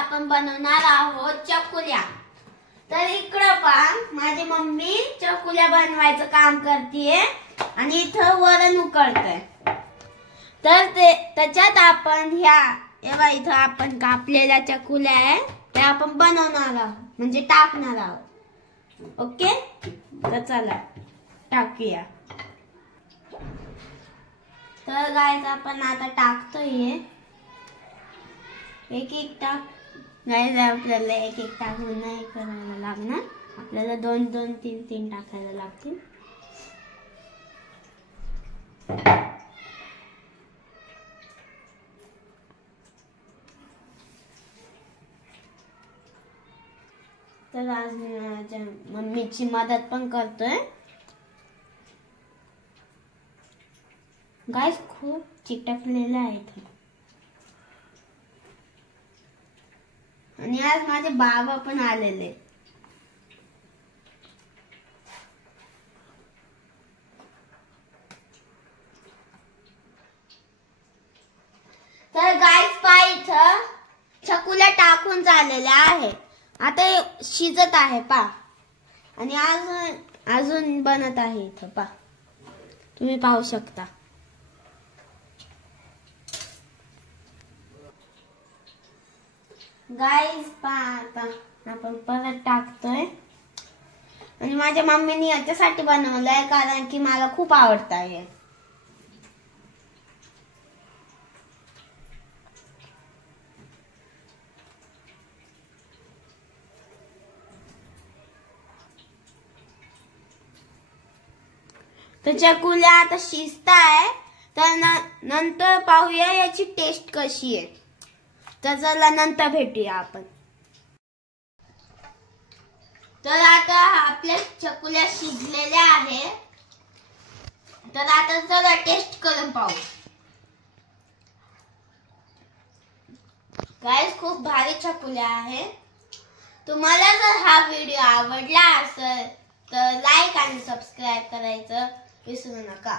आपण बनवणार आहोत चकुल्या। तर इकडे पहा, माझी मम्मी चकुल्या बनवायचं काम करतेय आणि इथं वरण उकळतंय। तर त्याच्यात आपण इथं आपण कापलेल्या चकुल्या आहे त्या आपण बनवणार आहोत, म्हणजे टाकणार आहोत। ओके, तर चला टाकूया। तर गाइस आपण आता टाकतोय, एक एक टाक गाइस। आपल्याला एक एक टाकून नाही करायला लागणार, आपल्याला दोन दोन तीन तीन टाकायला लागतील। तर आज मी माझ्या मम्मीची मदत पण करतोय। गाइस खूप चिकटलेलं आहे इथे, आणि आज माझे बाबा पण आलेले। तर गाइस पहा, इथं चकुल्या टाकून झालेल्या आहे, आता शिजत आहे पहा, आणि अजून बनत आहे इथं पहा, तुम्ही पाहू शकता। गाइस पहा, आता आपण परत टाकतोय, आणि माझ्या मम्मीने याच्यासाठी बनवलंय कारण की मला खूप आवडत आहे। तर चकुल्या आता शिजताय, तर नंतर पाहूया याची टेस्ट कशी आहे। तर चला नंतर भेटूया आपण। तर आता आपल्या चकुल्या शिजलेल्या आहे, तर आता चला टेस्ट करून पाहू। गाइस खूप भारी चकुल्या आहे। तुम्हाला जर हा व्हिडिओ आवडला असेल तर लाईक आणि सबस्क्राइब करायचं विसरू नका।